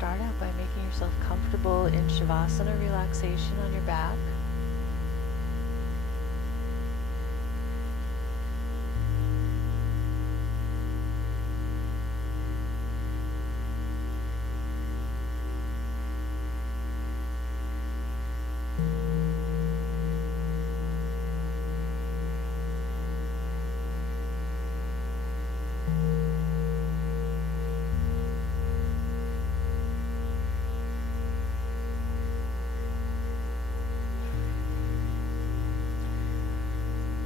Start out by making yourself comfortable in Shavasana relaxation on your back.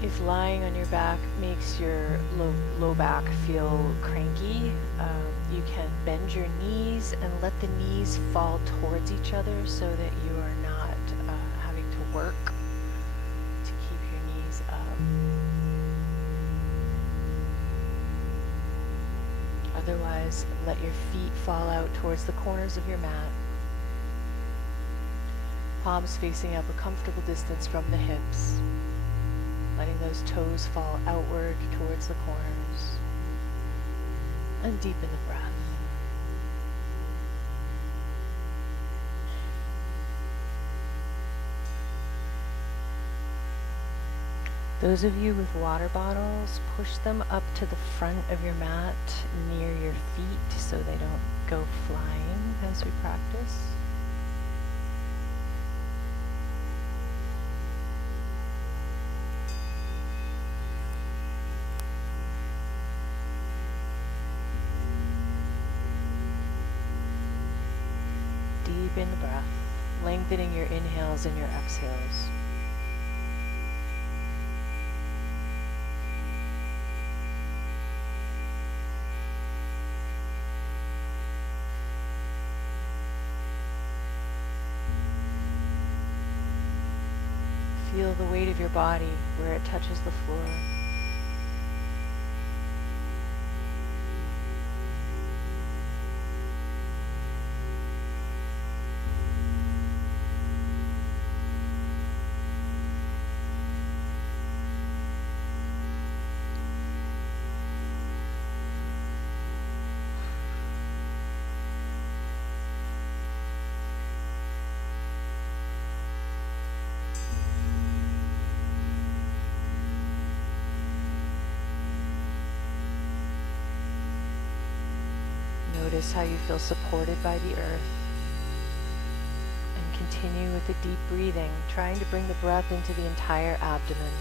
If lying on your back makes your low back feel cranky, you can bend your knees and let the knees fall towards each other so that you are not having to work to keep your knees up. Otherwise, let your feet fall out towards the corners of your mat. Palms facing up a comfortable distance from the hips. Letting those toes fall outward towards the corners. And deepen the breath. Those of you with water bottles, push them up to the front of your mat near your feet so they don't go flying as we practice. Deepen the breath, lengthening your inhales and your exhales. Feel the weight of your body where it touches the floor. Notice how you feel supported by the earth. And continue with the deep breathing, trying to bring the breath into the entire abdomen.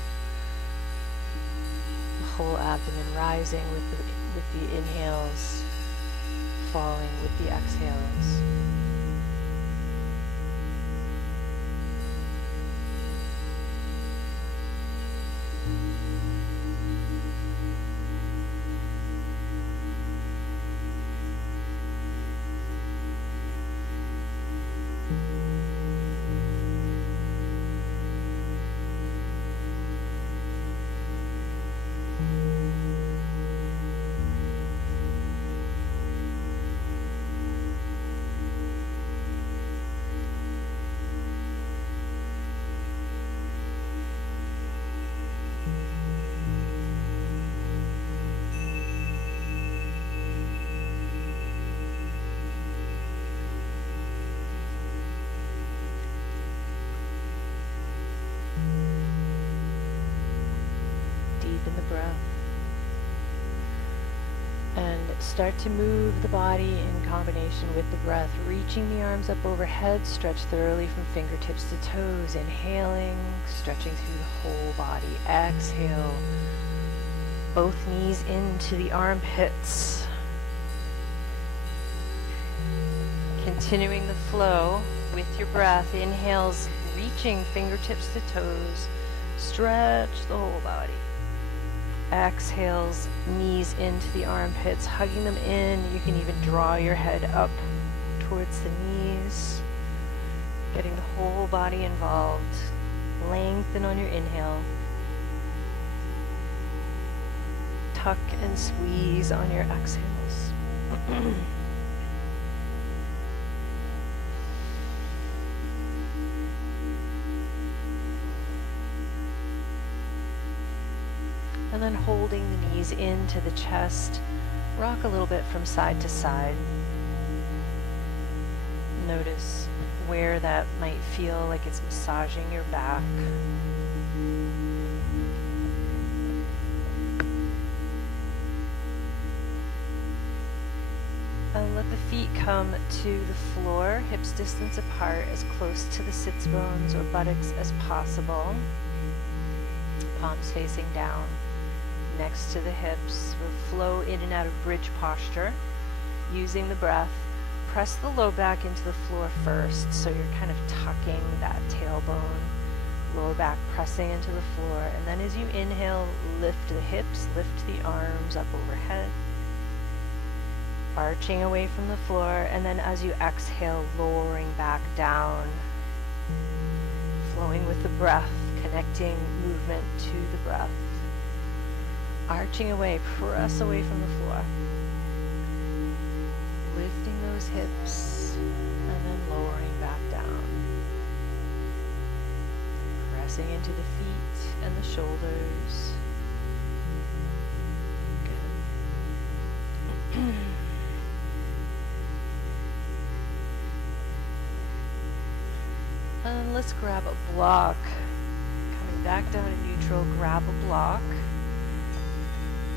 The whole abdomen rising with the inhales, falling with the exhales. Deepen the breath. And start to move the body in combination with the breath, reaching the arms up overhead, stretch thoroughly from fingertips to toes, inhaling, stretching through the whole body. Exhale, both knees into the armpits. Continuing the flow with your breath, inhales, reaching fingertips to toes, stretch the whole body. Exhales, knees into the armpits, hugging them in. You can even draw your head up towards the knees, getting the whole body involved. Lengthen on your inhale. Tuck and squeeze on your exhales. And then holding the knees into the chest, rock a little bit from side to side. Notice where that might feel like it's massaging your back. And let the feet come to the floor, hips distance apart, as close to the sits bones or buttocks as possible. Palms facing down, next to the hips. We'll flow in and out of bridge posture, using the breath. Press the low back into the floor first, so you're kind of tucking that tailbone, lower back pressing into the floor. And then as you inhale, lift the hips, lift the arms up overhead, arching away from the floor. And then as you exhale, lowering back down, flowing with the breath, connecting movement to the breath. Arching away, press away from the floor. Lifting those hips and then lowering back down. Pressing into the feet and the shoulders. Good. And let's grab a block. Coming back down to neutral, grab a block.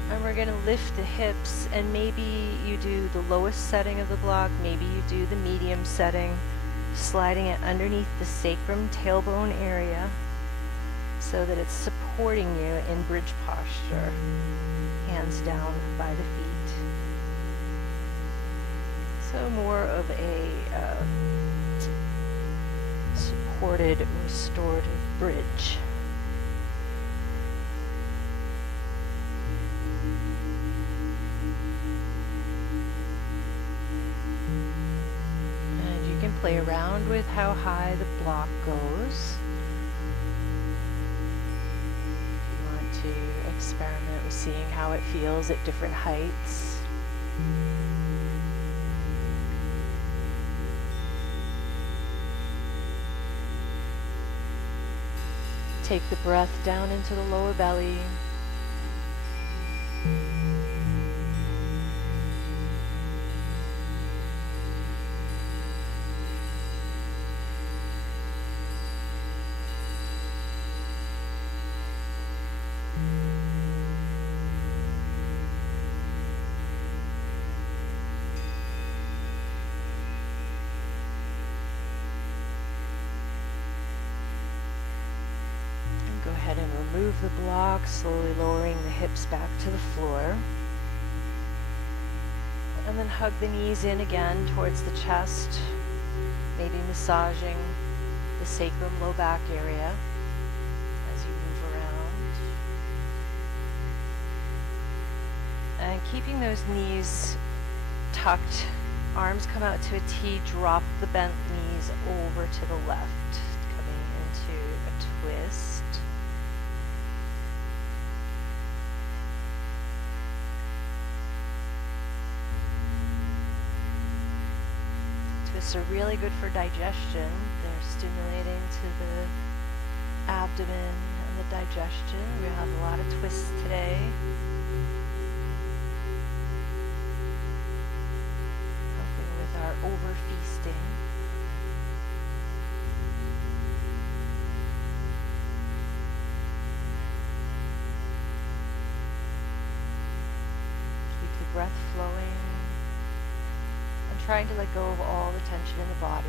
And we're going to lift the hips, and maybe you do the lowest setting of the block, maybe you do the medium setting, sliding it underneath the sacrum tailbone area so that it's supporting you in bridge posture, hands down by the feet. So more of a supported, restorative bridge. Play around with how high the block goes. You want to experiment with seeing how it feels at different heights. Take the breath down into the lower belly. Go ahead and remove the block, slowly lowering the hips back to the floor. And then hug the knees in again towards the chest, maybe massaging the sacrum low back area as you move around. And keeping those knees tucked, arms come out to a T, drop the bent knees over to the left, coming into a twist. Twists are really good for digestion. They're stimulating to the abdomen and the digestion. We have a lot of twists today. Helping with our over-feasting. Keep the breath flowing. Trying to let go of all the tension in the body.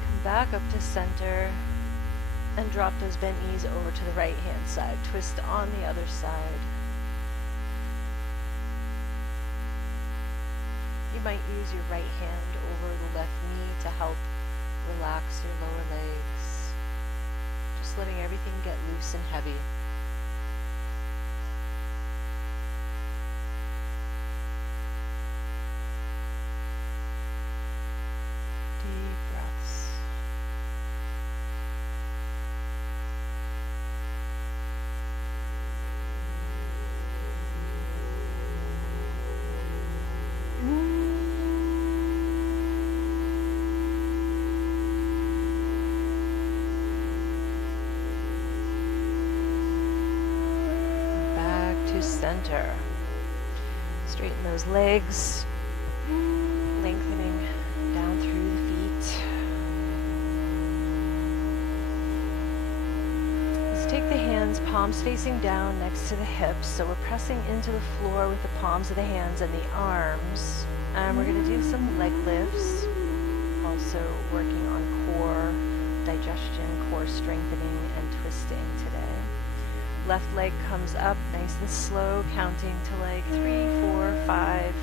Come back up to center and drop those bent knees over to the right hand side. Twist on the other side. You might use your right hand over the left knee to help relax your lower legs. Just letting everything get loose and heavy. Deep breaths. center. Straighten those legs, lengthening down through the feet. Let's take the hands, palms facing down next to the hips. So we're pressing into the floor with the palms of the hands and the arms. And we're going to do some leg lifts. Also working on core digestion, core strengthening, and twisting today. Left leg comes up nice and slow, counting to like 3, 4, 5,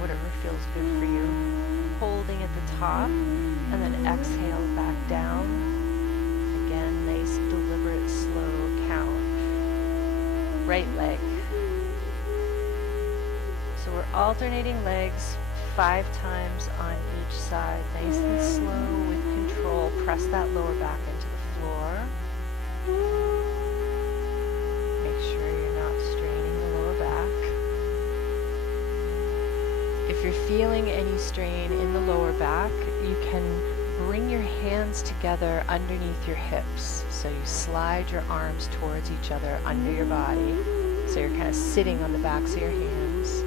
whatever feels good for you. Holding at the top, and then exhale back down. Again, nice, deliberate, slow count. Right leg. So we're alternating legs 5 times on each side, nice and slow with control. Press that lower back into the floor. Make sure you're not straining the lower back. If you're feeling any strain in the lower back, you can bring your hands together underneath your hips. So you slide your arms towards each other under your body. So you're kind of sitting on the backs of your hands.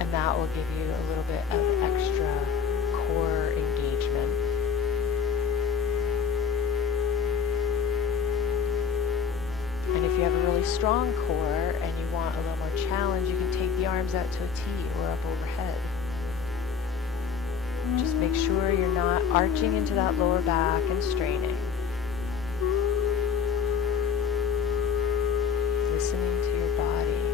And that will give you a little bit of extra core engagement. And if you have a really strong core and you want a little more challenge, you can take the arms out to a T or up overhead. Just make sure you're not arching into that lower back and straining. Listening to your body.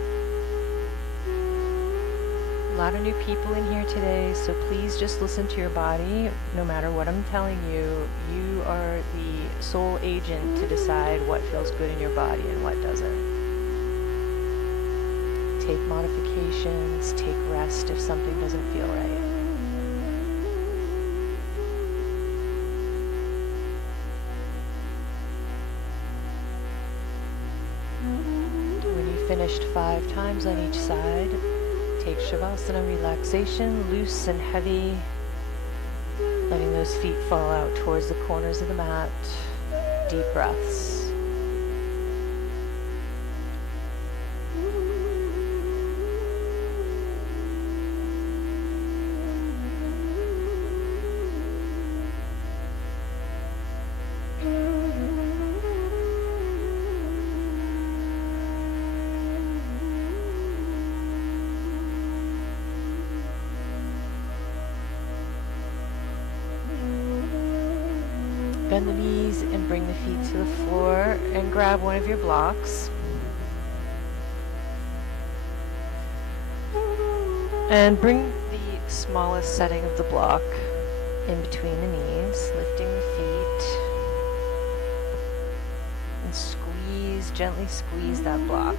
A lot of new people in here today, so please just listen to your body. No matter what I'm telling you, you are the sole agent to decide what feels good in your body and what doesn't. Take modifications, take rest if something doesn't feel right. When you finished 5 times on each side, take Shavasana relaxation, loose and heavy, letting those feet fall out towards the corners of the mat. Deep breaths. Bend the knees and bring the feet to the floor and grab one of your blocks. And bring the smallest setting of the block in between the knees, lifting the feet. And squeeze, gently squeeze that block.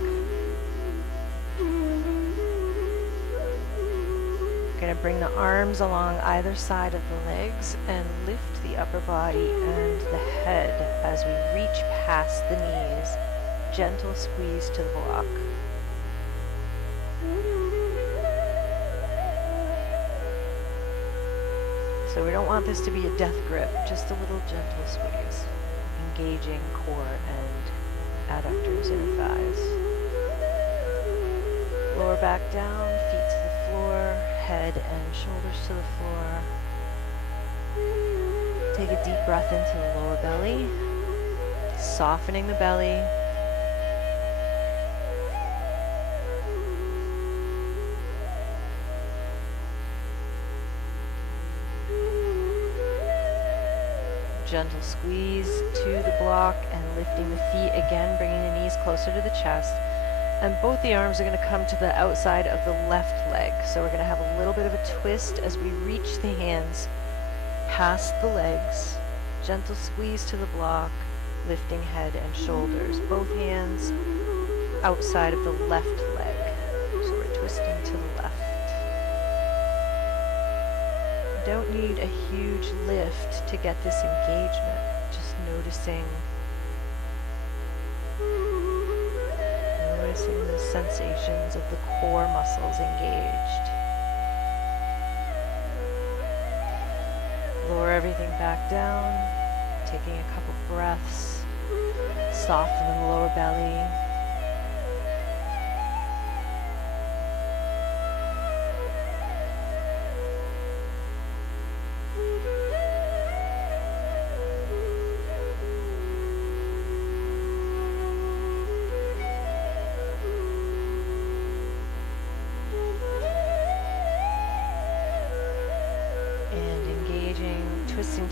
Going to bring the arms along either side of the legs and lift the upper body and the head as we reach past the knees. Gentle squeeze to the block. So we don't want this to be a death grip, just a little gentle squeeze, engaging core and adductors, inner thighs. Lower back down, feet to the floor, head and shoulders to the floor. Take a deep breath into the lower belly, softening the belly. Gentle squeeze to the block and lifting the feet again, bringing the knees closer to the chest. And both the arms are going to come to the outside of the left leg. So we're going to have a little bit of a twist as we reach the hands past the legs. Gentle squeeze to the block, lifting head and shoulders. Both hands outside of the left leg. So we're twisting to the left. You don't need a huge lift to get this engagement. Just noticing the sensations of the core muscles engaged. Lower everything back down, taking a couple breaths, soften the lower belly.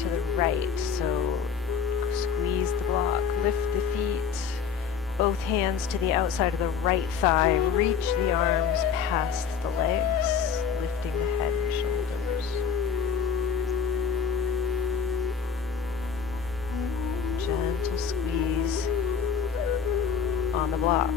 to the right. So squeeze the block, lift the feet, both hands to the outside of the right thigh, reach the arms past the legs, lifting the head and shoulders. Gentle squeeze on the block.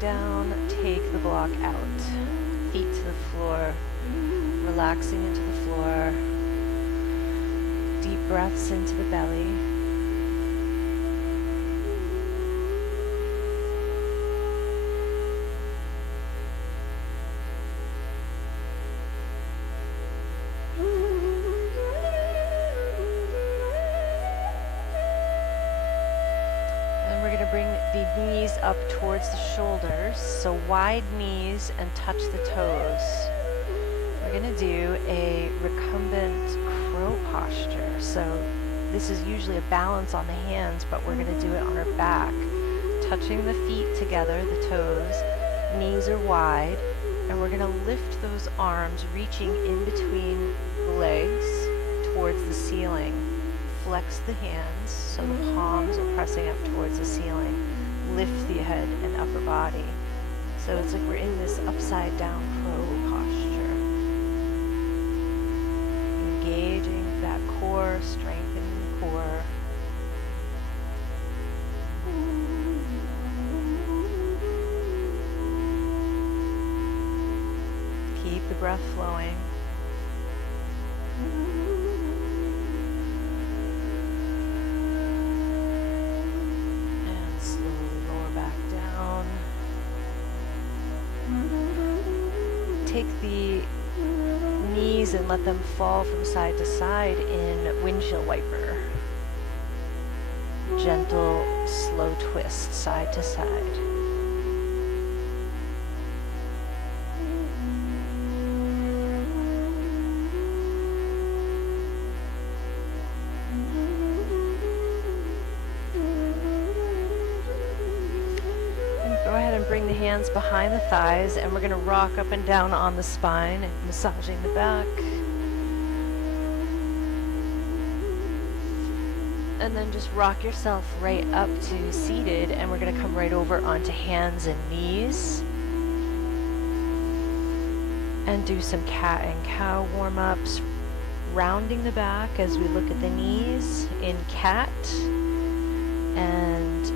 Down, take the block out, feet to the floor, relaxing into the floor, deep breaths into the belly. Bring the knees up towards the shoulders, so wide knees and touch the toes. We're going to do a recumbent crow posture. So this is usually a balance on the hands, but we're going to do it on our back. Touching the feet together, the toes, knees are wide, and we're going to lift those arms, reaching in between the legs towards the ceiling. Flex the hands so the palms are pressing up towards the ceiling. Lift the head and upper body. So it's like we're in this upside down crow posture. Engaging that core, strengthening the core. Keep the breath flowing. Take the knees and let them fall from side to side in windshield wiper. Gentle, slow twist side to side. Bring the hands behind the thighs, and we're going to rock up and down on the spine, massaging the back. And then just rock yourself right up to seated, and we're going to come right over onto hands and knees. And do some cat and cow warm-ups, rounding the back as we look at the knees in cat, and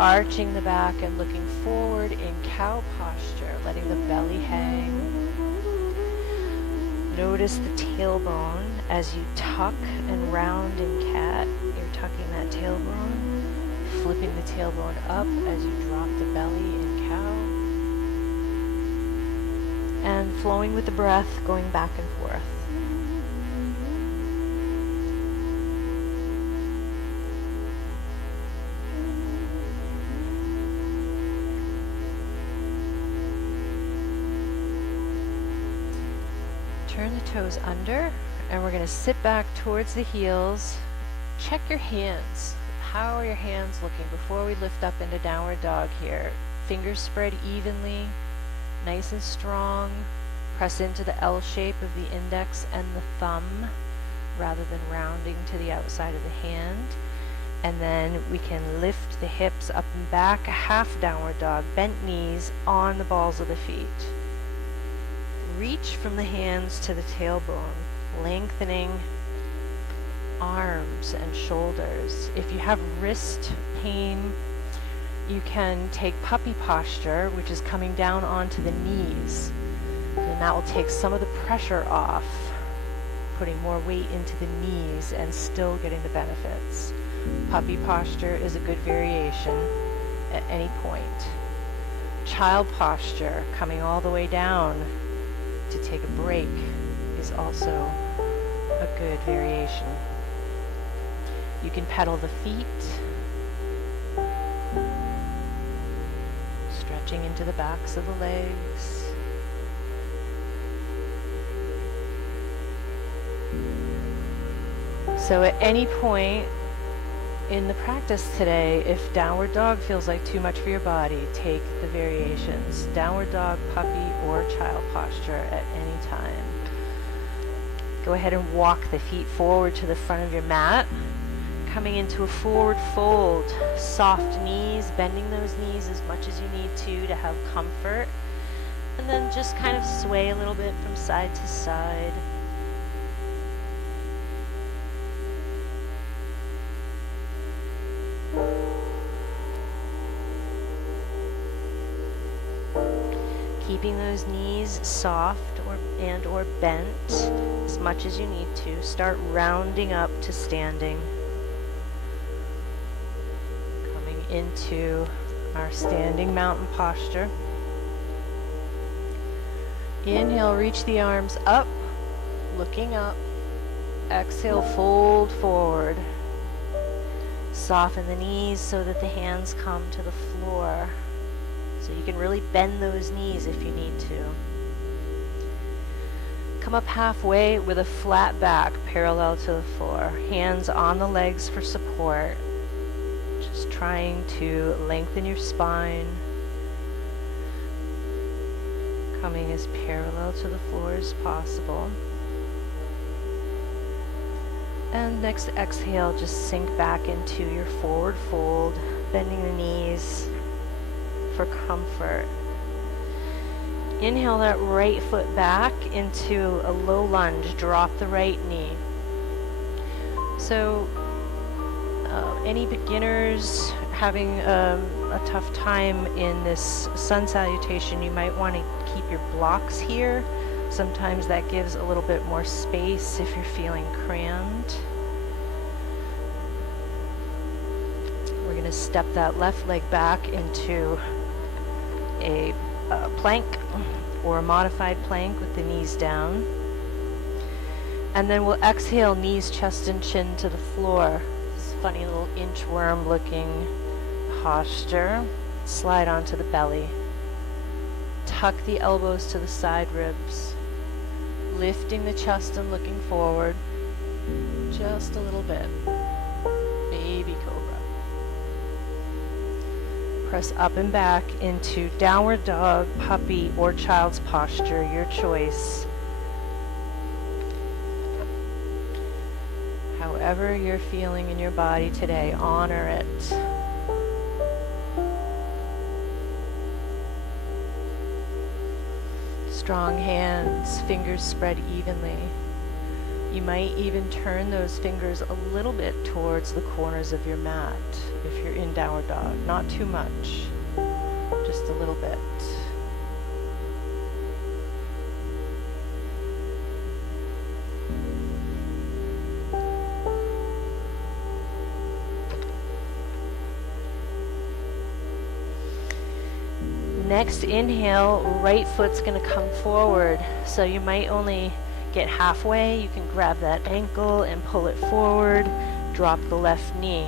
arching the back and looking forward in cow posture, letting the belly hang. Notice the tailbone as you tuck and round in cat. You're tucking that tailbone, flipping the tailbone up as you drop the belly in cow. And flowing with the breath, going back and forth. Turn the toes under, and we're going to sit back towards the heels. Check your hands. How are your hands looking before we lift up into downward dog here? Fingers spread evenly, nice and strong. Press into the L shape of the index and the thumb rather than rounding to the outside of the hand. And then we can lift the hips up and back, half downward dog, bent knees on the balls of the feet. Reach from the hands to the tailbone, lengthening arms and shoulders. If you have wrist pain, you can take puppy posture, which is coming down onto the knees. And that will take some of the pressure off, putting more weight into the knees and still getting the benefits. Puppy posture is a good variation at any point. Child posture, coming all the way down to take a break, is also a good variation. You can pedal the feet, stretching into the backs of the legs. So at any point, In the practice today, if downward dog feels like too much for your body, take the variations. Downward dog, puppy, or child posture at any time. Go ahead and walk the feet forward to the front of your mat. Coming into a forward fold, soft knees, bending those knees as much as you need to have comfort. And then just kind of sway a little bit from side to side. Keeping those knees soft or bent as much as you need to. Start rounding up to standing. Coming into our standing mountain posture. Inhale, reach the arms up, looking up. Exhale, fold forward. Soften the knees so that the hands come to the floor. So you can really bend those knees if you need to. Come up halfway with a flat back parallel to the floor. Hands on the legs for support. Just trying to lengthen your spine. Coming as parallel to the floor as possible. And next exhale, just sink back into your forward fold, bending the knees for comfort. Inhale that right foot back into a low lunge. Drop the right knee. So any beginners having a tough time in this sun salutation, you might want to keep your blocks here. Sometimes that gives a little bit more space if you're feeling crammed. We're going to step that left leg back into a plank or a modified plank with the knees down. And then we'll exhale, knees, chest, and chin to the floor. This funny little inchworm looking posture. Slide onto the belly. Tuck the elbows to the side ribs. Lifting the chest and looking forward. Just a little bit. Baby cobra. Press up and back into downward dog, puppy, or child's posture, your choice. However you're feeling in your body today, honor it. Strong hands, fingers spread evenly. You might even turn those fingers a little bit towards the corners of your mat if you're in downward dog. Not too much, just a little bit. Next inhale, right foot's going to come forward. So you might only get halfway. You can grab that ankle and pull it forward. Drop the left knee.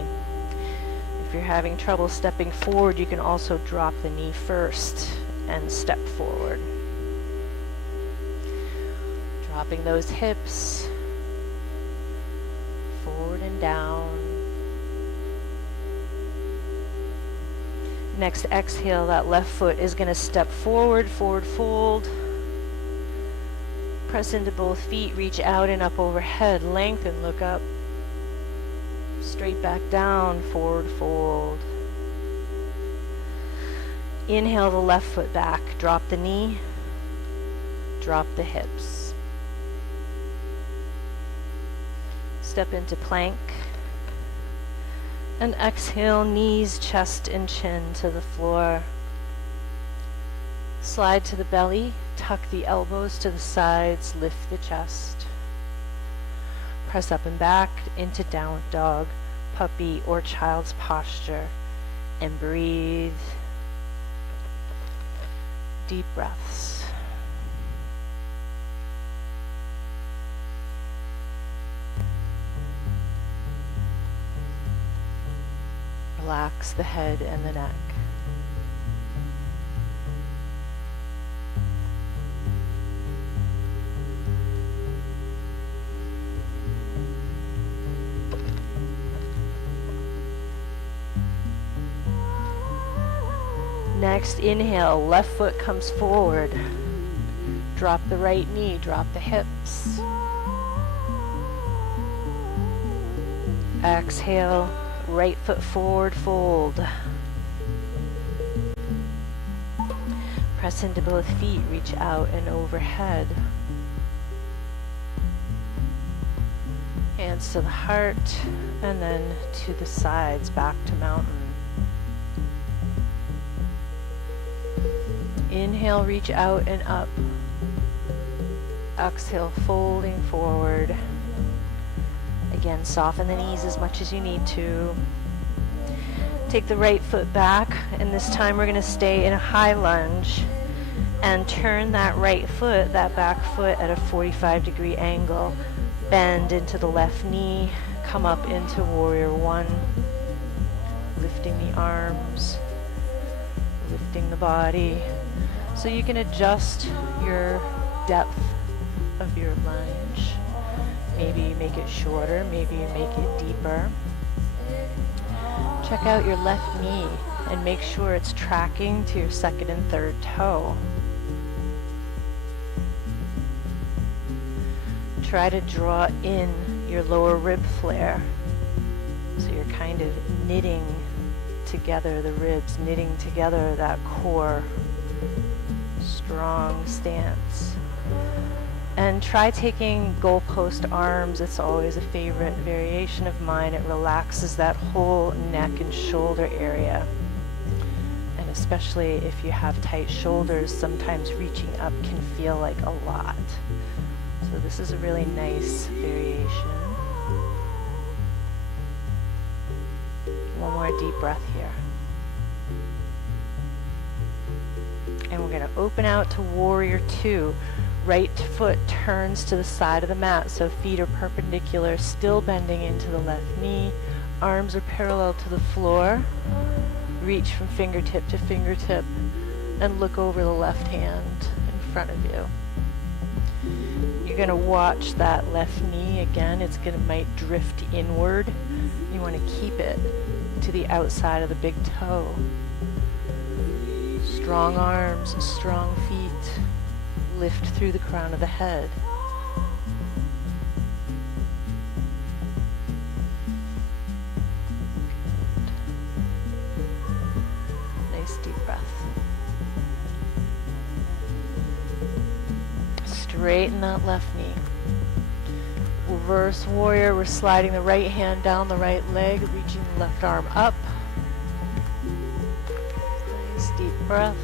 If you're having trouble stepping forward, you can also drop the knee first and step forward. Dropping those hips forward and down. Next exhale, that left foot is going to step forward, forward fold. Press into both feet, reach out and up overhead, lengthen, look up. Straight back down, forward fold. Inhale the left foot back, drop the knee, drop the hips. Step into plank. And exhale, knees, chest, and chin to the floor. Slide to the belly, tuck the elbows to the sides, lift the chest. Press up and back into downward dog, puppy, or child's posture, and breathe. Deep breaths. Relax the head and the neck. Next inhale, left foot comes forward. Drop the right knee, drop the hips. Exhale, right foot forward, fold. Press into both feet, reach out and overhead. Hands to the heart, and then to the sides, back to mountain. Inhale, reach out and up. Exhale, folding forward. Again, soften the knees as much as you need to. Take the right foot back, and this time we're going to stay in a high lunge and turn that right foot, that back foot, at a 45-degree angle. Bend into the left knee, come up into warrior one, lifting the arms, lifting the body. So you can adjust your depth of your lunge. Maybe you make it shorter, maybe you make it deeper. Check out your left knee and make sure it's tracking to your second and third toe. Try to draw in your lower rib flare. So you're kind of knitting together the ribs, knitting together that core. Strong stance. And try taking goalpost arms. It's always a favorite variation of mine. It relaxes that whole neck and shoulder area. And especially if you have tight shoulders, sometimes reaching up can feel like a lot. So this is a really nice variation. One more deep breath here. And we're going to open out to warrior two. Right foot turns to the side of the mat, so feet are perpendicular, still bending into the left knee. Arms are parallel to the floor. Reach from fingertip to fingertip and look over the left hand in front of you. You're going to watch that left knee again. Might drift inward. You want to keep it to the outside of the big toe. Strong arms, strong feet. Lift through the crown of the head. Good. Nice deep breath. Straighten that left knee. Reverse warrior, we're sliding the right hand down the right leg, reaching the left arm up. Nice deep breath.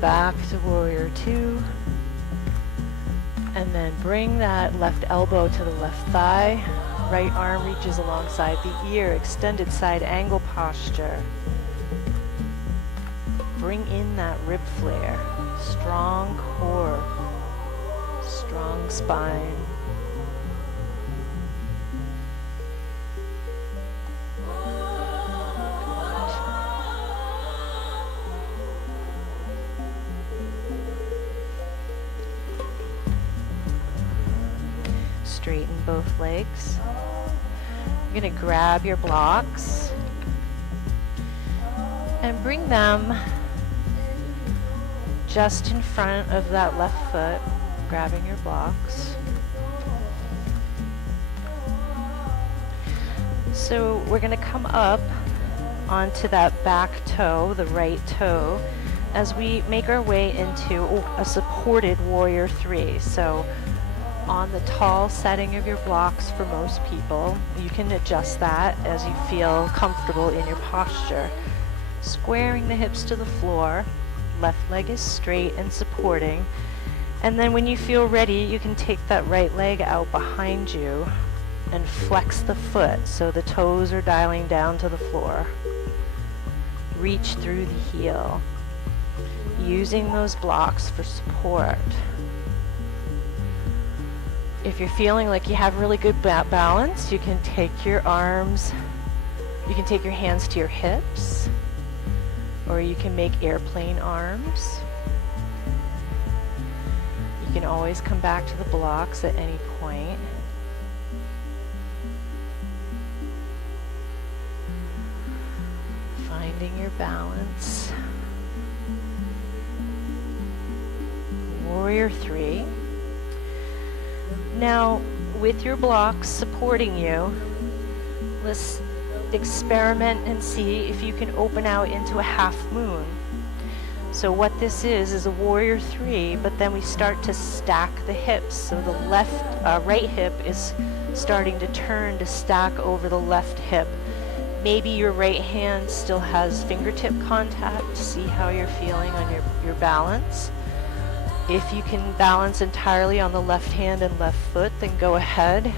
Back to warrior two, and then bring that left elbow to the left thigh. Right arm reaches alongside the ear, extended side angle posture. Bring in that rib flare, strong core, strong spine. Straighten both legs. You're going to grab your blocks and bring them just in front of that left foot, grabbing your blocks. So we're going to come up onto that back toe, the right toe, as we make our way into a supported warrior three. So on the tall setting of your blocks for most people, you can adjust that as you feel comfortable in your posture. Squaring the hips to the floor, left leg is straight and supporting, and then when you feel ready, you can take that right leg out behind you and flex the foot so the toes are dialing down to the floor. Reach through the heel, using those blocks for support. If you're feeling like you have really good balance, you can take your arms, you can take your hands to your hips, or you can make airplane arms. You can always come back to the blocks at any point. Finding your balance. Warrior 3. Now, with your blocks supporting you, let's experiment and see if you can open out into a half moon. So what this is a warrior 3, but then we start to stack the hips. So the right hip is starting to turn to stack over the left hip. Maybe your right hand still has fingertip contact. See how you're feeling on your balance. If you can balance entirely on the left hand and left foot, then go ahead.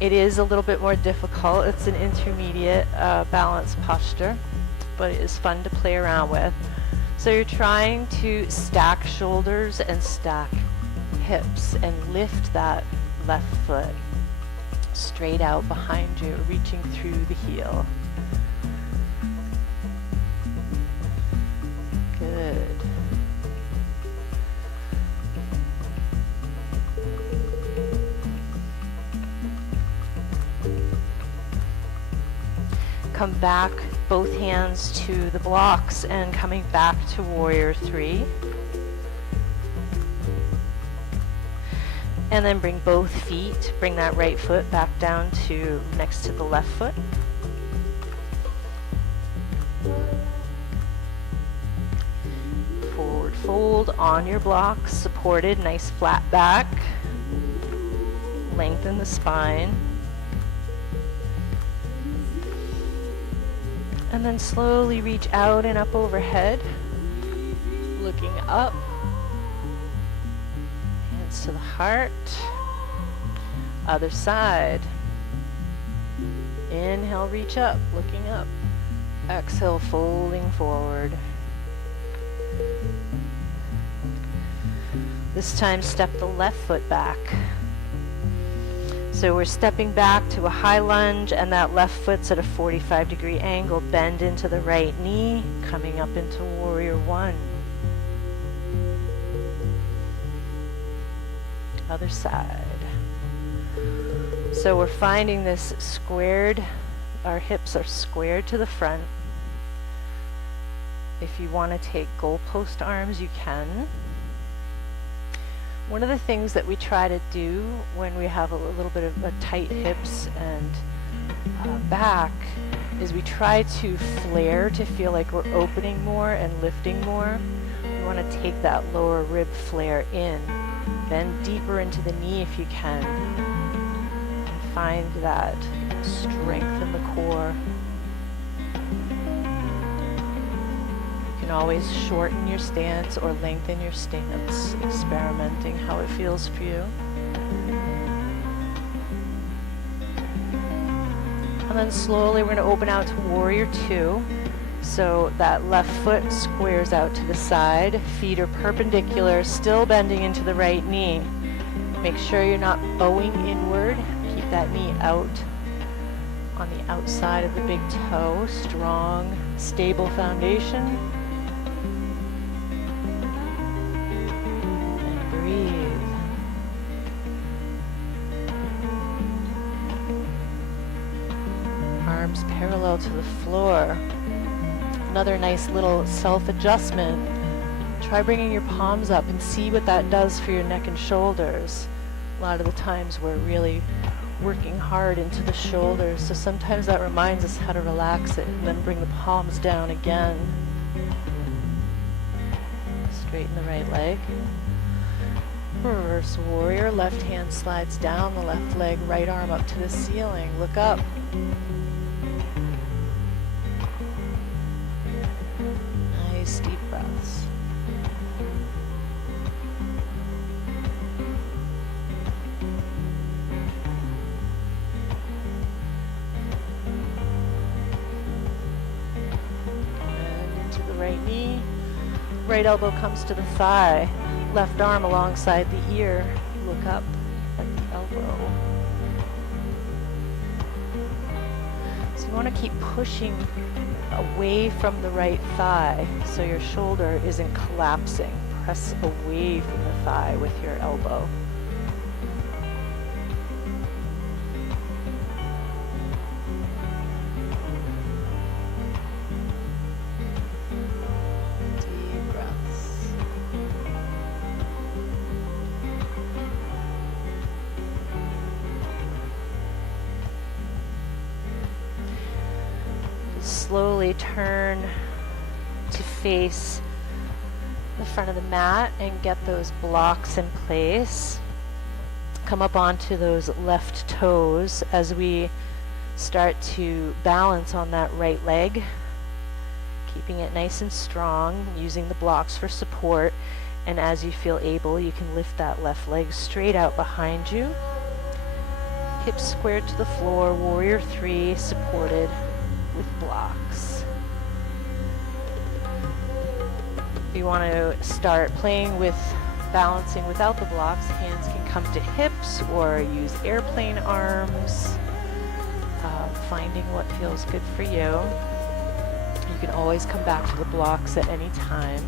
It is a little bit more difficult. It's an intermediate balance posture, but it is fun to play around with. So you're trying to stack shoulders and stack hips and lift that left foot straight out behind you, reaching through the heel. Good. Come back, both hands to the blocks and coming back to warrior 3. And then bring both feet, bring that right foot back down to next to the left foot. Forward fold on your blocks, supported, nice flat back. Lengthen the spine. And then slowly reach out and up overhead, looking up. Hands to the heart. Other side. Inhale, reach up, looking up. Exhale, folding forward. This time, step the left foot back. So we're stepping back to a high lunge, and that left foot's at a 45-degree angle. Bend into the right knee, coming up into warrior 1. Other side. So we're finding this squared, our hips are squared to the front. If you want to take goalpost arms, you can. One of the things that we try to do when we have a little bit of tight hips and back is we try to flare to feel like we're opening more and lifting more. We want to take that lower rib flare in. Bend deeper into the knee if you can. And find that strength in the core. You can always shorten your stance or lengthen your stance, experimenting how it feels for you. And then slowly we're going to open out to warrior 2. So that left foot squares out to the side, feet are perpendicular, still bending into the right knee. Make sure you're not bowing inward. Keep that knee out on the outside of the big toe. Strong, stable foundation. Arms parallel to the floor. Another nice little self-adjustment. Try bringing your palms up and see what that does for your neck and shoulders. A lot of the times we're really working hard into the shoulders, so sometimes that reminds us how to relax it, and then bring the palms down again. Straighten the right leg. Reverse warrior, left hand slides down the left leg, right arm up to the ceiling. Look up. Nice deep breaths. And into the right knee. Right elbow comes to the thigh. Left arm alongside the ear. Look up at the elbow. So you want to keep pushing away from the right thigh so your shoulder isn't collapsing. press away from the thigh with your elbow. Deep breaths. Slowly turn to face the front of the mat and get those blocks in place. Come up onto those left toes as we start to balance on that right leg, keeping it nice and strong, using the blocks for support. And as you feel able, you can lift that left leg straight out behind you. Hips squared to the floor, warrior three, supported with blocks. If you want to start playing with balancing without the blocks, hands can come to hips or use airplane arms, finding what feels good for you. You can always come back to the blocks at any time.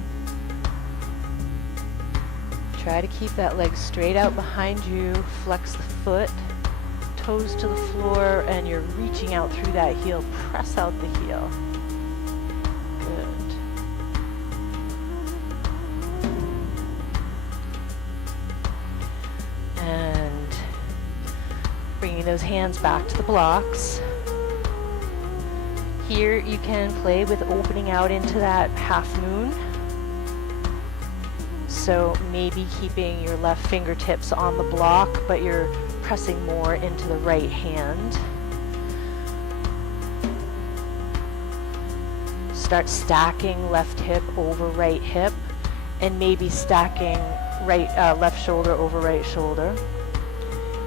Try to keep that leg straight out behind you, flex the foot, toes to the floor, and you're reaching out through that heel. Press out the heel. Good. And bringing those hands back to the blocks. Here you can play with opening out into that half moon. So maybe keeping your left fingertips on the block, but you're pressing more into the right hand. Start stacking left hip over right hip, and maybe stacking left shoulder over right shoulder.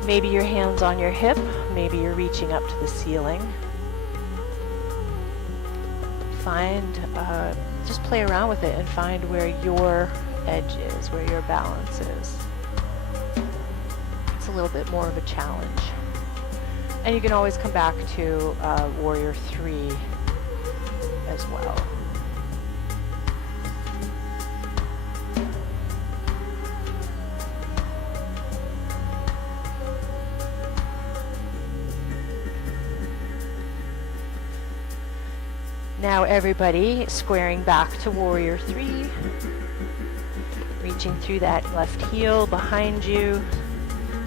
Maybe your hands on your hip, maybe you're reaching up to the ceiling. Just play around with it and find where your edge is, where your balance is. It's a little bit more of a challenge. And you can always come back to warrior three as well. Now everybody squaring back to warrior three, reaching through that left heel behind you,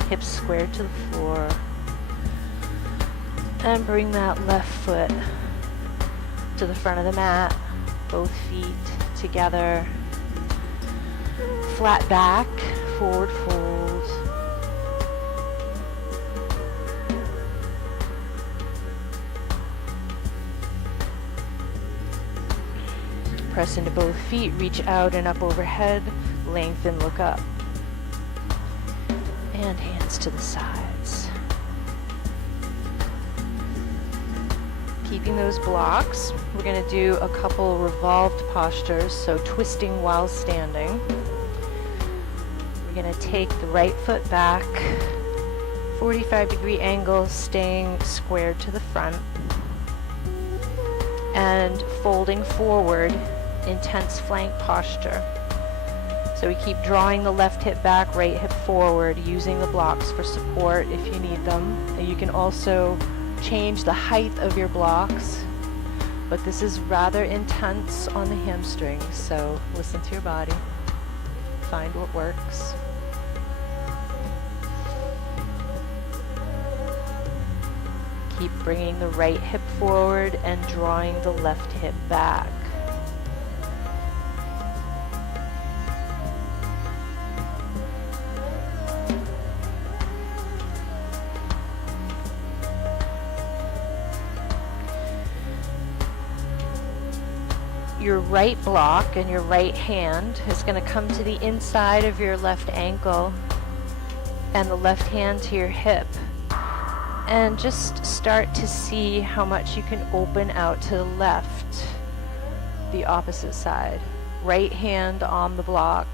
hips squared to the floor, and bring that left foot to the front of the mat, both feet together, flat back, forward fold. Press into both feet, reach out and up overhead, lengthen, look up. And hands to the sides. Keeping those blocks, we're going to do a couple revolved postures, so twisting while standing. We're going to take the right foot back, 45-degree angle, staying squared to the front, and folding forward, intense flank posture. So we keep drawing the left hip back, right hip forward, using the blocks for support if you need them. And you can also change the height of your blocks, but this is rather intense on the hamstrings, so listen to your body, find what works. Keep bringing the right hip forward and drawing the left hip back. Your right block and your right hand is going to come to the inside of your left ankle and the left hand to your hip. And just start to see how much you can open out to the left, the opposite side. Right hand on the block,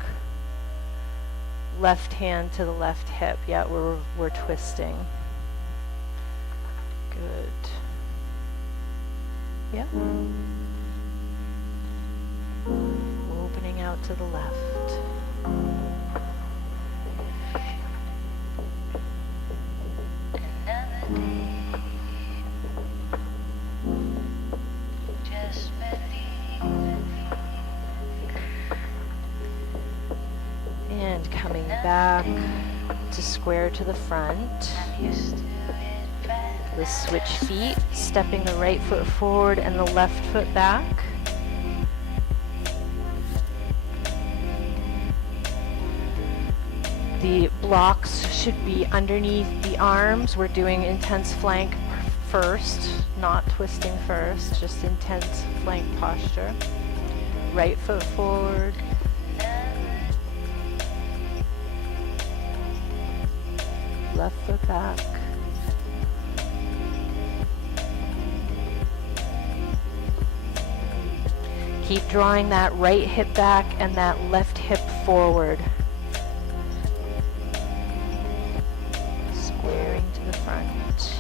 left hand to the left hip. Yeah, we're twisting. Good. Yeah. Opening out to the left. And coming back to square to the front. Let's switch feet, stepping the right foot forward and the left foot back. The blocks should be underneath the arms. We're doing intense flank first, not twisting first, just intense flank posture. Right foot forward. Left foot back. Keep drawing that right hip back and that left hip forward. Squaring to the front.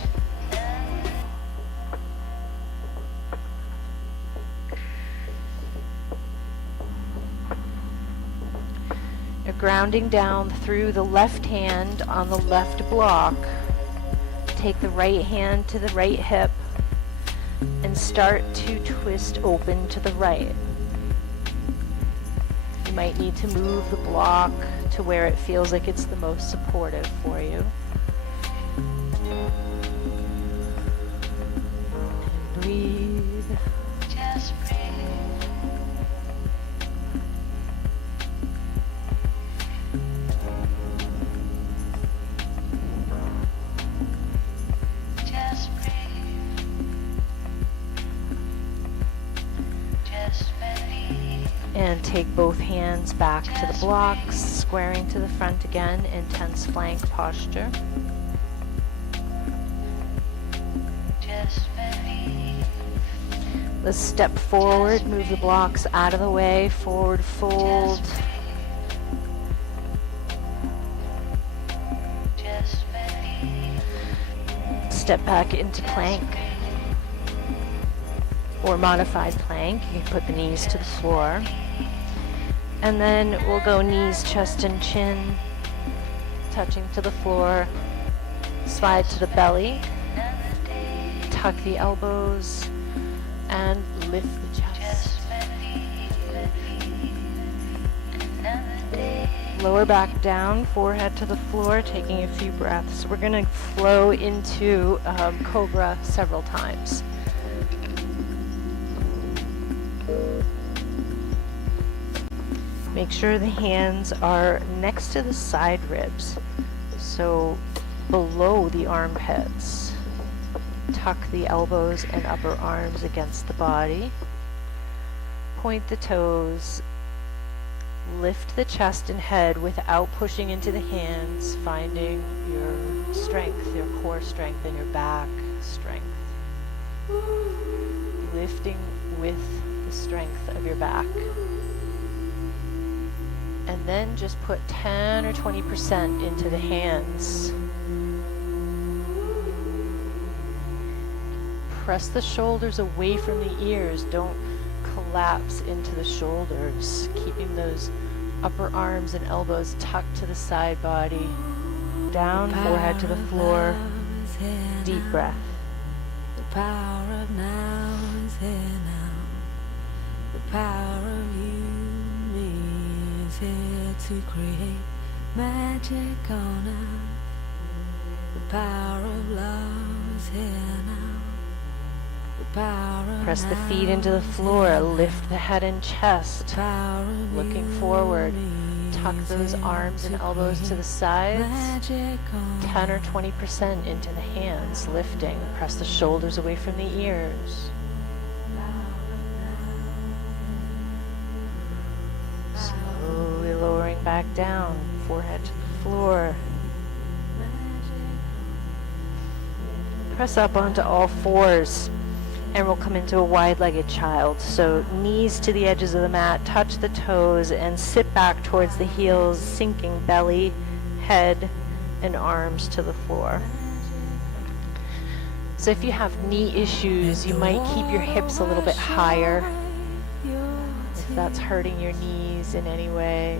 You're grounding down through the left hand on the left block. Take the right hand to the right hip and start to twist open to the right. You might need to move the block to where it feels like it's the most supportive for you. And breathe. Just breathe. And take both hands back to the blocks, squaring to the front again, intense flank posture. Let's step forward, move the blocks out of the way, forward fold. Step back into plank or modified plank. You can put the knees to the floor. And then we'll go knees, chest, and chin, touching to the floor. Slide to the belly. Tuck the elbows and lift the chest. Lower back down, forehead to the floor, taking a few breaths. We're going to flow into Cobra several times. Make sure the hands are next to the side ribs, so below the armpits. Tuck the elbows and upper arms against the body. Point the toes. Lift the chest and head without pushing into the hands, finding your strength, your core strength, and your back strength. Lifting with the strength of your back. And then just put 10 or 20% into the hands. Press the shoulders away from the ears. Don't collapse into the shoulders. Keeping those upper arms and elbows tucked to the side body. Down, forehead to the floor. Deep breath. The power of now is here now. The power of you, me, is here to create magic on earth. The power of love is here now. Press the feet into the floor, lift the head and chest, looking forward. Tuck those arms and elbows to the sides, 10 or 20% into the hands, lifting. Press the shoulders away from the ears. Slowly lowering back down, forehead to the floor. Press up onto all fours. And we'll come into a wide-legged child. So knees to the edges of the mat, touch the toes, and sit back towards the heels, sinking belly, head, and arms to the floor. So if you have knee issues, you might keep your hips a little bit higher, if that's hurting your knees in any way.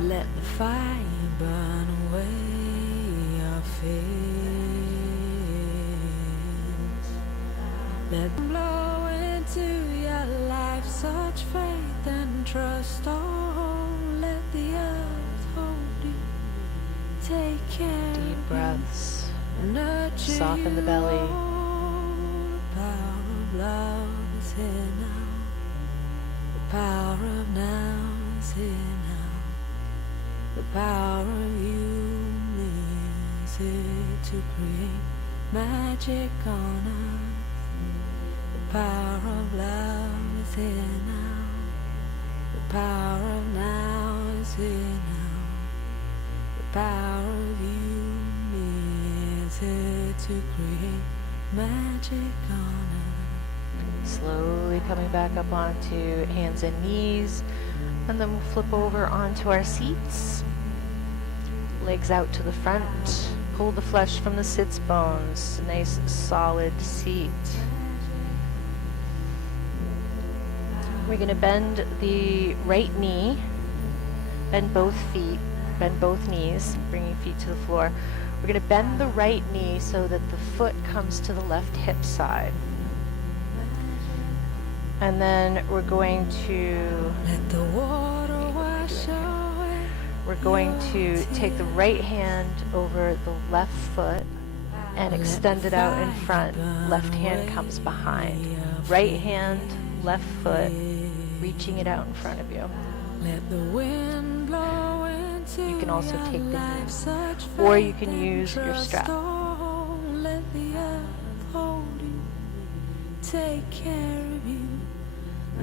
Let the fire burn away your fears. Let them blow into your life such faith and trust. Oh, let the earth hold you. Take care. Deep breaths. Nurture Soften the belly. The power of love is here now. The power of now is here now. The power of you is here to create magic on us. The power of love is here now. The power of now is here now. The power of you is here to create magic on us. Slowly coming back up onto hands and knees, and then we'll flip over onto our seats. Legs out to the front. Pull the flesh from the sits bones. Nice solid seat. We're going to bend the right knee, bend both feet, bend both knees, bringing feet to the floor. We're going to bend the right knee so that the foot comes to the left hip side. And then we're going to Let the water wash away. We're going to take the right hand over the left foot and extend it out in front. Left hand comes behind. Right hand, left foot, reaching it out in front of you. Let the wind blow into You can also your take the life knee, such or faith you can and use your trust. strap. Oh, let the earth hold you. Take care of you.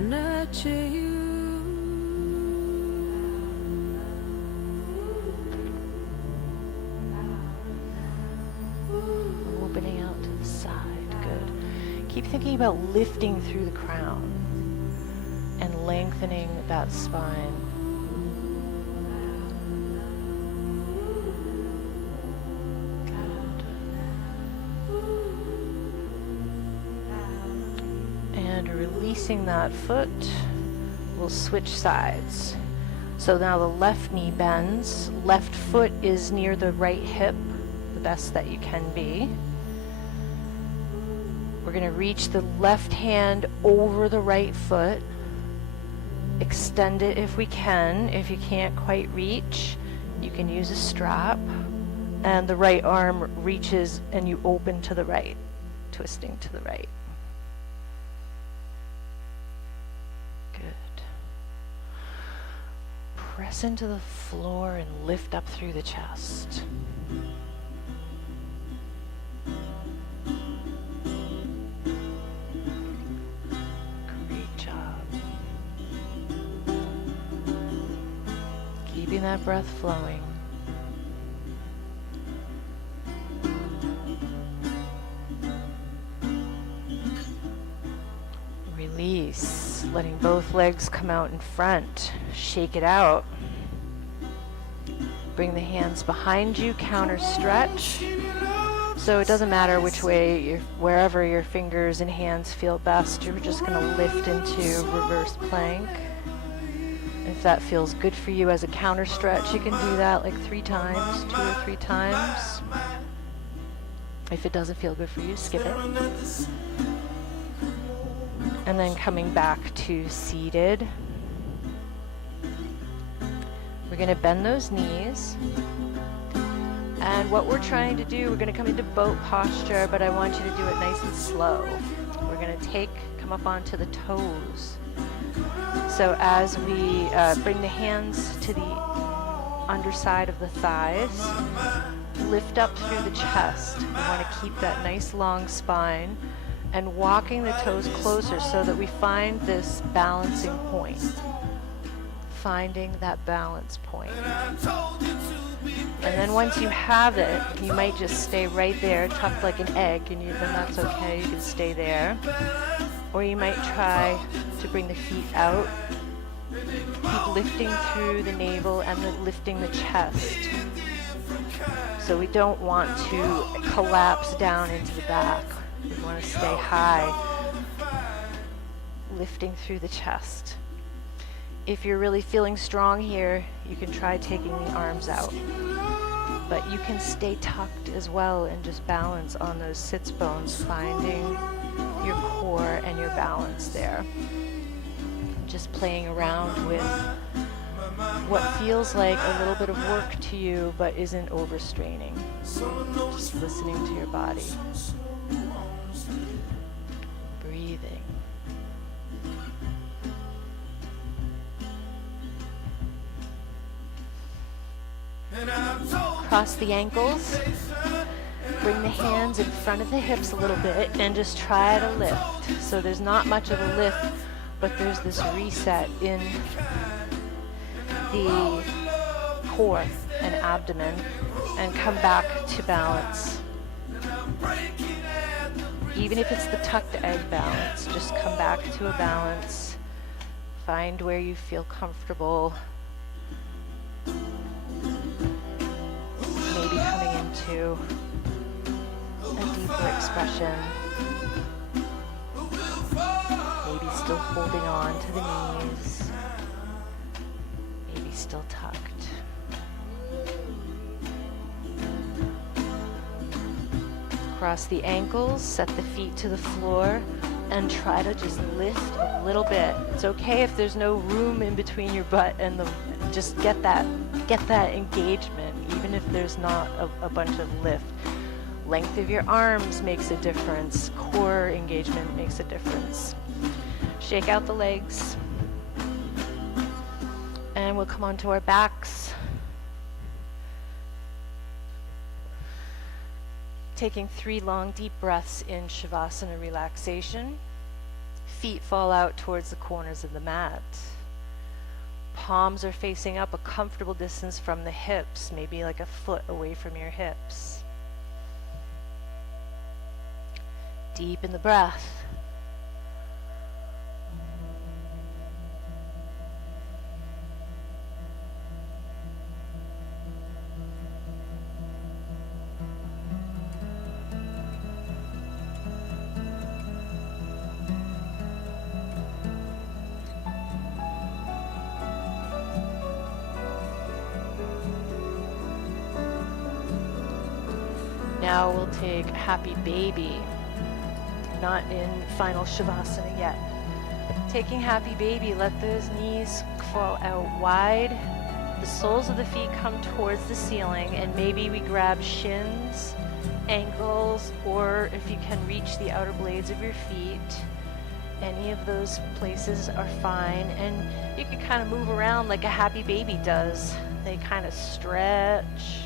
Nurture you. Opening out to the side. Good. Keep thinking about lifting through the crown and lengthening that spine. And releasing that foot, we'll switch sides. So now the left knee bends, left foot is near the right hip, the best that you can be. We're going to reach the left hand over the right foot, extend it if we can. If you can't quite reach, you can use a strap, and the right arm reaches and you open to the right, twisting to the right. Good. Press into the floor and lift up through the chest. Great job. Keeping that breath flowing. Release, letting both legs come out in front. Shake it out. Bring the hands behind you, counter stretch. So it doesn't matter which way, wherever your fingers and hands feel best, you're just going to lift into reverse plank. If that feels good for you as a counter stretch, you can do that like 3 times, 2 or 3 times. If it doesn't feel good for you, skip it. And then coming back to seated. We're going to bend those knees. And what we're trying to do, we're going to come into boat posture, but I want you to do it nice and slow. We're going to come up onto the toes. So as we bring the hands to the underside of the thighs, lift up through the chest. We want to keep that nice long spine and walking the toes closer so that we find this balancing point. Finding that balance point. And then once you have it, you might just stay right there, tucked like an egg, and then that's okay, you can stay there. Or you might try to bring the feet out. Keep lifting through the navel and then lifting the chest. So we don't want to collapse down into the back. We want to stay high, lifting through the chest. If you're really feeling strong here, you can try taking the arms out. But you can stay tucked as well and just balance on those sits bones, finding your core and your balance there. Just playing around with what feels like a little bit of work to you but isn't overstraining. Just listening to your body. Breathing. Cross the ankles. Bring the hands in front of the hips a little bit and just try to lift. So there's not much of a lift, but there's this reset in the core and abdomen, and come back to balance. Even if it's the tucked egg balance, just come back to a balance. Find where you feel comfortable. Maybe coming into a deeper expression. Maybe still holding on to the knees. Maybe still tucked. Cross the ankles, set the feet to the floor, and try to just lift a little bit. It's okay if there's no room in between your butt and just get that engagement, even if there's not a bunch of lift. Length of your arms makes a difference. Core engagement makes a difference. Shake out the legs. And we'll come onto our backs. Taking 3 long deep breaths in Shavasana relaxation. Feet fall out towards the corners of the mat. Palms are facing up a comfortable distance from the hips, maybe like a foot away from your hips. Deep in the breath. Now we'll take Happy Baby, not in final Shavasana yet. Taking Happy Baby, let those knees fall out wide. The soles of the feet come towards the ceiling, and maybe we grab shins, ankles, or if you can reach the outer blades of your feet. Any of those places are fine, and you can kind of move around like a Happy Baby does. They kind of stretch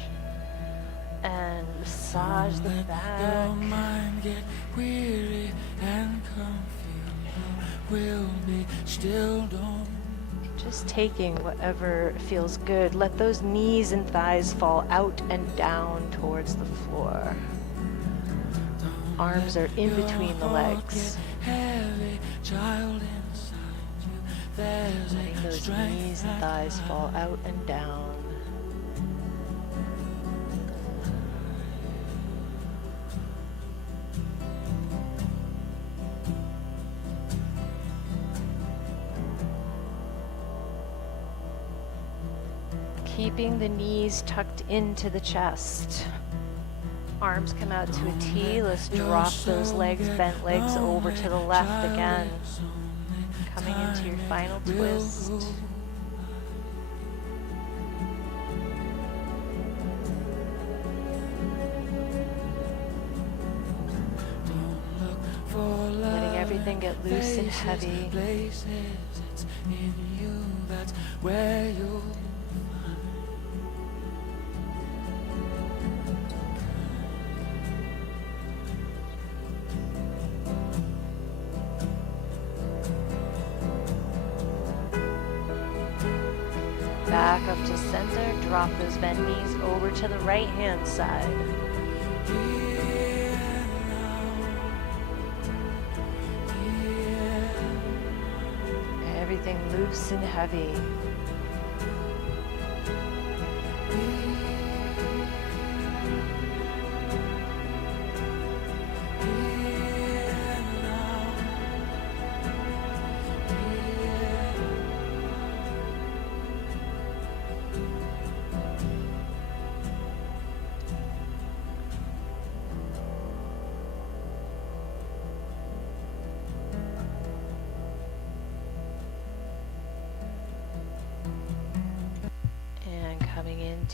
and massage the back. Your mind get weary and confused. Will be still, don't. Just taking whatever feels good. Let those knees and thighs fall out and down towards the floor. Arms are in between the legs. Heavy child inside you. There's Letting those knees and thighs fall out and down. Keeping the knees tucked into the chest. Arms come out to a T. Let's drop those legs, bent legs over to the left again. Coming into your final twist. Letting everything get loose and heavy. It's in you, that's where you. Back up to center, drop those bent knees over to the right hand side. Everything loose and heavy.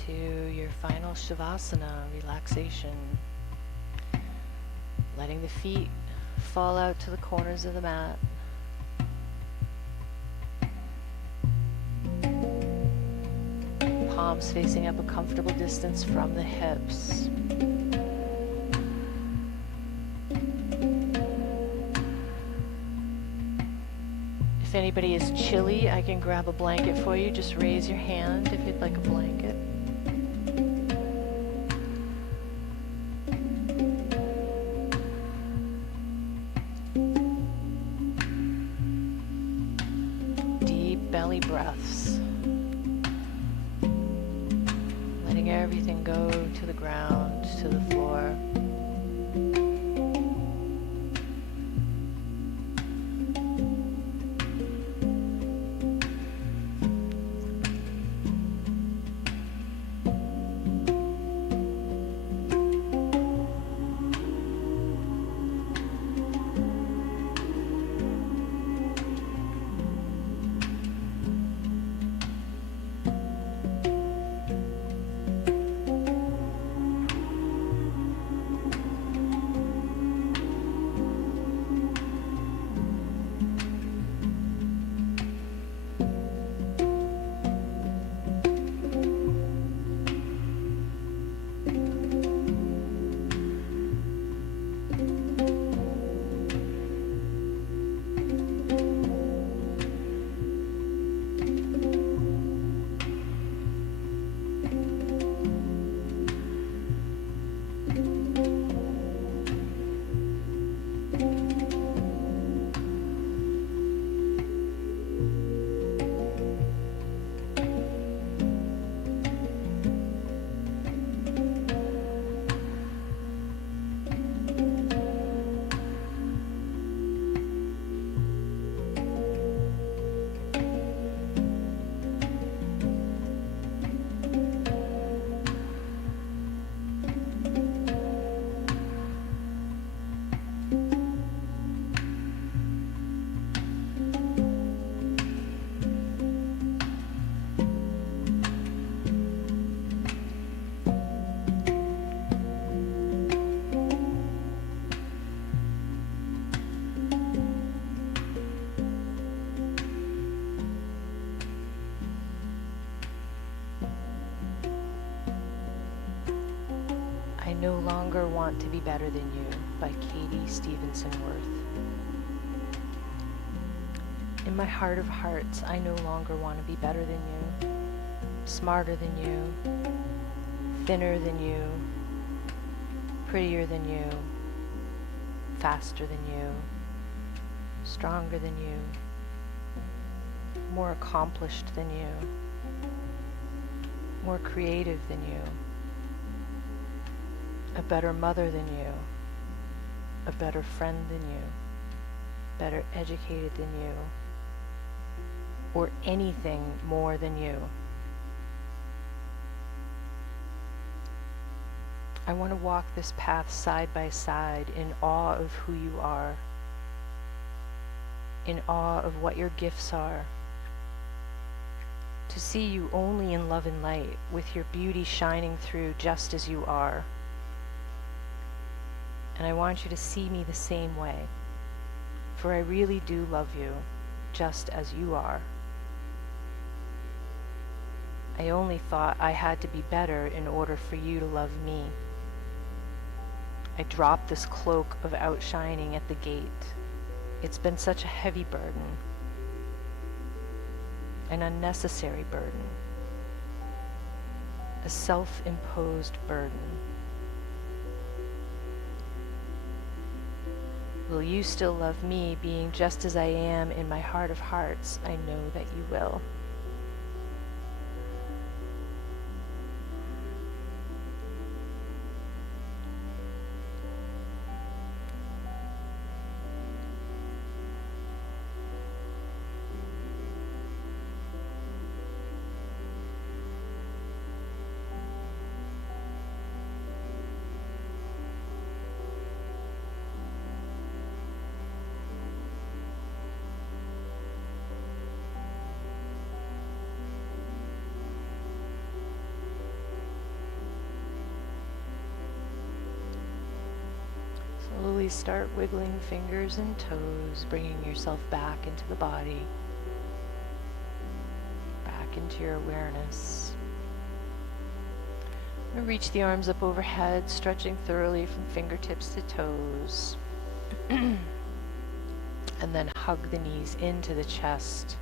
into your final Shavasana, relaxation. Letting the feet fall out to the corners of the mat. Palms facing up a comfortable distance from the hips. If anybody is chilly, I can grab a blanket for you. Just raise your hand if you'd like a blanket. Deep belly breaths. Letting everything go to the ground, to the floor. I No Longer Want to Be Better Than You by Katie Stevenson Worth. In my heart of hearts, I no longer want to be better than you, smarter than you, thinner than you, prettier than you, faster than you, stronger than you, more accomplished than you, more creative than you, a better mother than you, a better friend than you, better educated than you, or anything more than you. I want to walk this path side by side in awe of who you are, in awe of what your gifts are, to see you only in love and light, with your beauty shining through just as you are. And I want you to see me the same way, for I really do love you, just as you are. I only thought I had to be better in order for you to love me. I dropped this cloak of outshining at the gate. It's been such a heavy burden, an unnecessary burden, a self-imposed burden. Will you still love me being just as I am in my heart of hearts? I know that you will. start wiggling fingers and toes, bringing yourself back into the body, back into your awareness. And reach the arms up overhead, stretching thoroughly from fingertips to toes. And then hug the knees into the chest.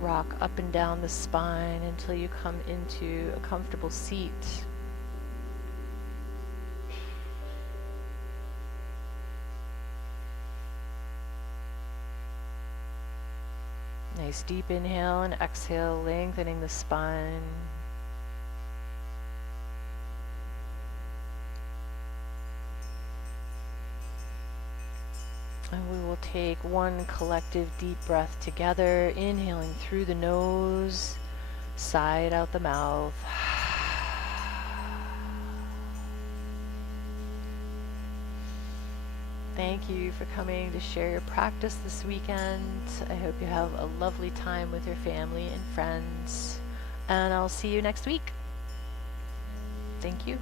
Rock up and down the spine until you come into a comfortable seat. Nice deep inhale and exhale, lengthening the spine. And we will take one collective deep breath together, inhaling through the nose, sigh out the mouth. Thank you for coming to share your practice this weekend. I hope you have a lovely time with your family and friends, and I'll see you next week. Thank you.